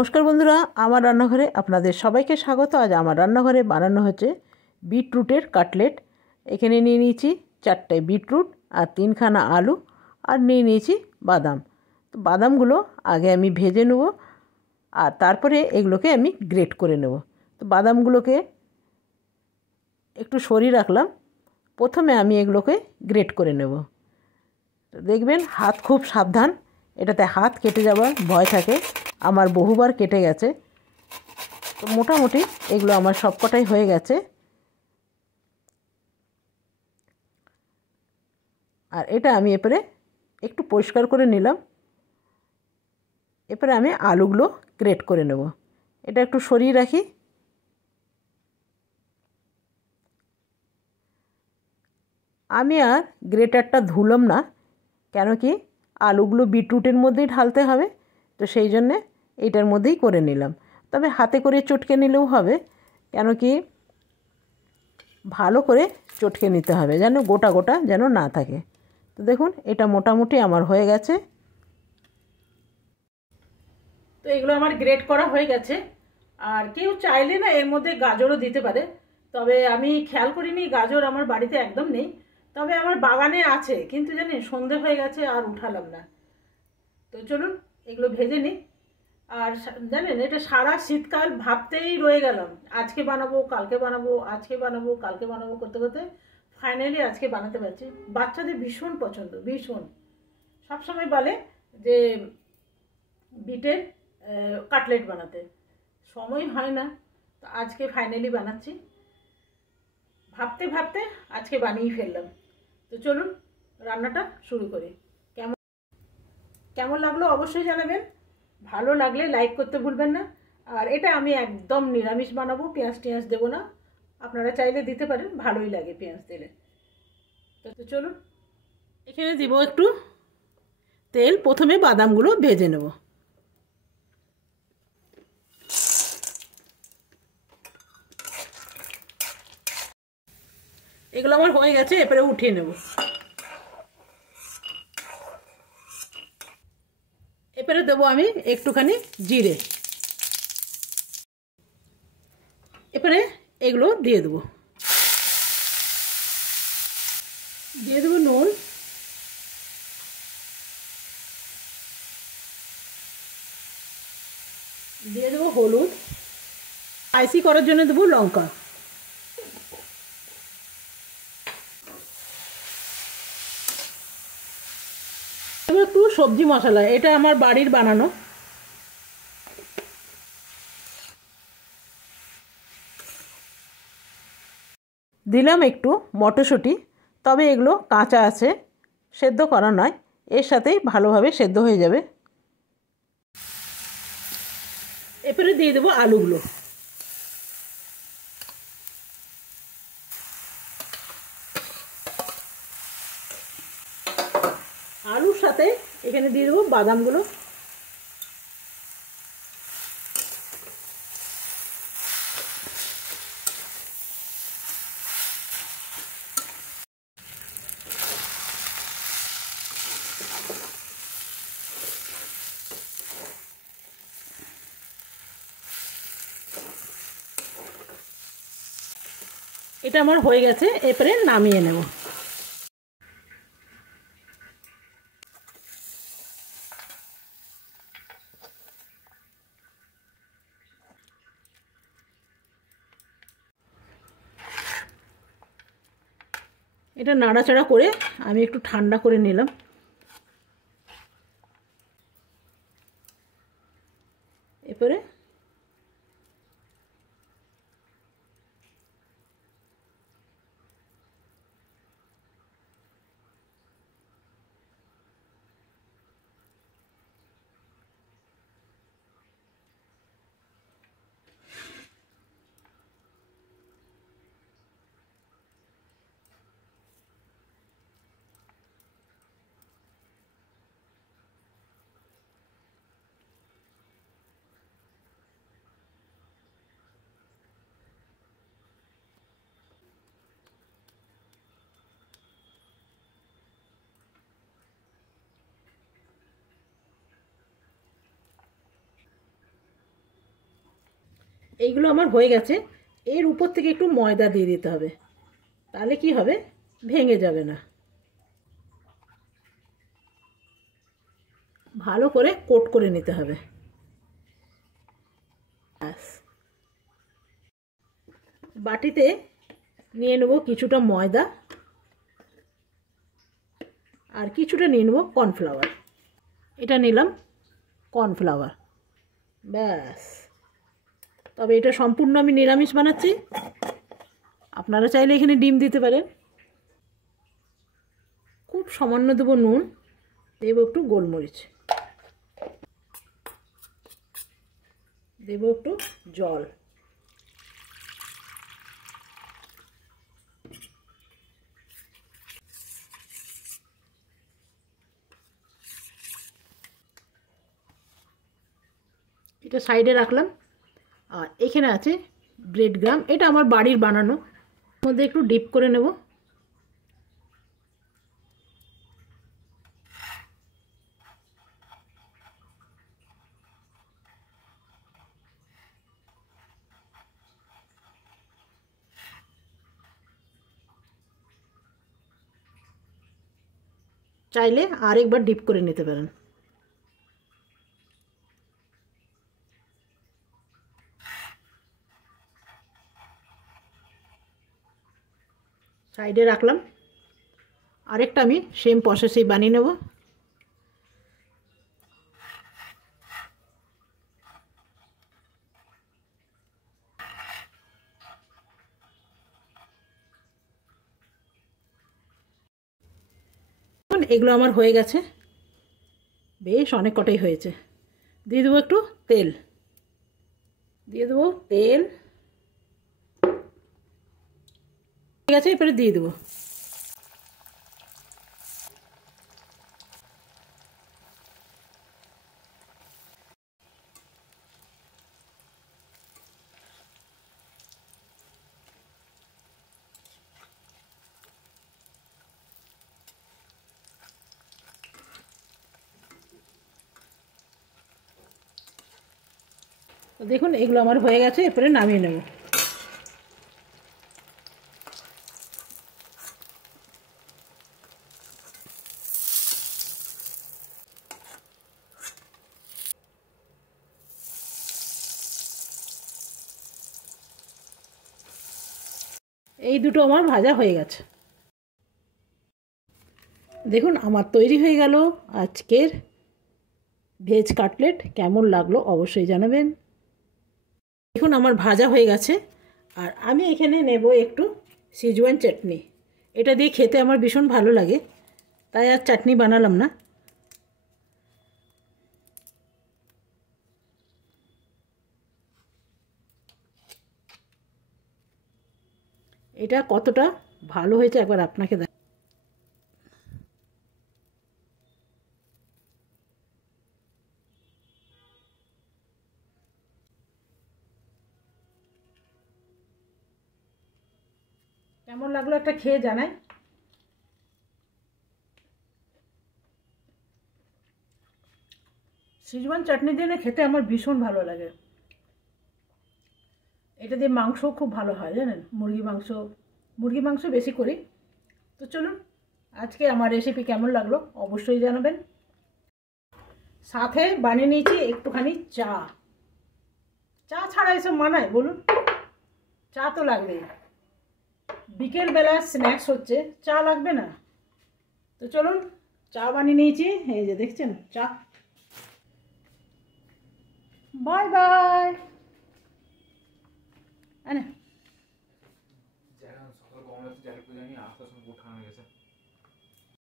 নমস্কার বন্ধুরা, আমার রান্নাঘরে আপনাদের সবাইকে স্বাগত। আজ আমার রান্নাঘরে বানানো হচ্ছে বিটরুটের কাটলেট। এখানে নিয়ে নিয়েছি 4টে বিটরুট আর 3খানা আলু আর নিয়ে নিয়েছি বাদাম। তো বাদামগুলো আগে আমি ভেজে নেব আর তারপরে এগুলোকে আমি গ্রেট করে নেব। তো বাদামগুলোকে একটু সরিয়ে রাখলাম। প্রথমে আমি এগুলোকে গ্রেট করে নেব। তো দেখবেন হাত খুব সাবধান, এটাতে হাত কেটে যাওয়ার ভয় থাকে। আমার বহুবার কেটে গেছে। তো মোটামুটি এগুলো আমার সবকটাই হয়ে গেছে। আর এটা আমি এরপরে একটু পরিষ্কার করে নিলাম। এরপরে আমি আলুগুলো গ্রেট করে নেব। এটা একটু সরিয়ে রাখি। আমি আর গ্রেটারটা ধুলাম না, কেন কি আলুগুলো বিটরুটের মধ্যেই ঢালতে হবে। তো সেই জন্যে এইটার মধ্যেই করে নিলাম। তবে হাতে করে চটকে নিলেও হবে, কেন কি ভালো করে চটকে নিতে হবে যেন গোটা গোটা যেন না থাকে। তো দেখুন এটা মোটামুটি আমার হয়ে গেছে। তো এগুলো আমার গ্রেট করা হয়ে গেছে। আর কেউ চাইলে না এর মধ্যে গাজরও দিতে পারে, তবে আমি খেয়াল করিনি গাজর আমার বাড়িতে একদম নেই। তবে আমার বাগানে আছে, কিন্তু জানেন সন্ধে হয়ে গেছে আর উঠালাম না। তো চলুন এগুলো ভেজে নিই। আর জানেন এটা সারা শীতকাল ভাবতেই রয়ে গেলাম, আজকে বানাবো কালকে বানাবো, আজকে বানাবো কালকে বানাবো করতে করতে ফাইনালি আজকে বানাতে পারছি। বাচ্চাদের ভীষণ পছন্দ, ভীষণ। সবসময় বলে যে বিটের কাটলেট বানাতে, সময় হয় না। তো আজকে ফাইনালি বানাচ্ছি, ভাবতে ভাবতে আজকে বানিয়ে ফেললাম। তো চলুন রান্নাটা শুরু করি। কেমন কেমন লাগলো অবশ্যই জানাবেন। ভালো লাগলে লাইক করতে ভুলবেন না। আর এটা আমি একদম নিরামিষ বানাবো, পেঁয়াজ টিয়াজ দেবো না। আপনারা চাইলে দিতে পারেন, ভালোই লাগে পেঁয়াজ দিলে। তো চলুন এখানে দিব একটু তেল। প্রথমে বাদামগুলো ভেজে নেব। এগুলো আমার হয়ে গেছে, এরপরে উঠিয়ে নেব। এরপরে দেবো আমি একটুখানি জিরে। এরপরে এগুলো দিয়ে দেবো। দিয়ে দেবো নুন, দিয়ে দেবো হলুদ, স্পাইসি করার জন্য দেবো লঙ্কা। দেবো একটু সবজি মশলা, এটা আমার বাড়ির বানানো। দিলাম একটু মটরশুঁটি, তবে এগুলো কাঁচা আছে, সেদ্ধ করা নয়, এর সাথেই ভালোভাবে সেদ্ধ হয়ে যাবে। এরপরে দিয়ে দেবো আলুগুলো। আলুর সাথে এখানে দিয়ে দেবো বাদামগুলো। এটা আমার হয়ে গেছে, এরপরে নামিয়ে নেব। এটা নাড়াচাড়া করে আমি একটু ঠান্ডা করে নিলাম। এরপরে এইগুলো আমার হয়ে গেছে। এর উপর থেকে একটু ময়দা দিয়ে দিতে হবে, তাহলে কি হবে, ভেঙে যাবে না। ভালো করে কোট করে নিতে হবে। ব্যাস, বাটিতে নিয়ে নেব কিছুটা ময়দা আর কিছুটা নিয়ে নেব কর্নফ্লাওয়ার। এটা নিলাম কর্নফ্লাওয়ার। ব্যাস, তবে এটা সম্পূর্ণ আমি নিরামিষ বানাচ্ছি, আপনারা চাইলে এখানে ডিম দিতে পারেন। খুব সামান্য দেবো নুন, দেবো একটু গোলমরিচ, দেবো একটু জল। এটা সাইডে রাখলাম। আর এখানে আছে ব্রেড গ্রাম, এটা আমার বাড়ির বানানো, মধ্যে একটু ডিপ করে নেব। চাইলে আরেকবার ডিপ করে নিতে পারেন। সাইডে রাখলাম। আরেকটা আমি সেম প্রসেসেই বানিয়ে নেব। এগুলো আমার হয়ে গেছে, বেশ অনেক কটাই হয়েছে। দিয়ে দেবো একটু তেল, দিয়ে দেবো তেল, ঠিক আছে, এরপরে দিয়ে দেবো। দেখুন এগুলো আমার হয়ে গেছে, এরপরে নামিয়ে নেব। এই দুটো আমার ভাজা হয়ে গেছে। দেখুন আমার তৈরি হয়ে গেল আজকের ভেজ কাটলেট। কেমন লাগলো অবশ্যই জানাবেন। দেখুন আমার ভাজা হয়ে গেছে। আর আমি এখানে নেব একটু সিজওয়ান চাটনি, এটা দিয়ে খেতে আমার ভীষণ ভালো লাগে, তাই আর চাটনি বানালাম না। এটা কতটা ভালো হয়েছে একবার আপনাকে দেখ। কেমন লাগলো একটা খেয়ে জানাই। সিজওয়ান চাটনি দিয়ে না খেতে আমার ভীষণ ভালো লাগে। এটা দিয়ে মাংসও খুব ভালো হয় জানেন, মুরগি মাংস বেশি করি। তো চলুন, আজকে আমার রেসিপি কেমন লাগলো অবশ্যই জানাবেন। সাথে বানিয়ে নিয়েছি একটুখানি চা। চা ছাড়া এসব মানায় বলুন? চা তো লাগবে, বিকেলবেলা স্ন্যাক্স হচ্ছে, চা লাগবে না? তো চলুন, চা বানিয়ে নিয়েছি, এই যে দেখছেন চা। Bye bye. সকাল গরম লাগছে, জালি পুজো নিয়ে আস্তে আস্তে উঠানো গেছে।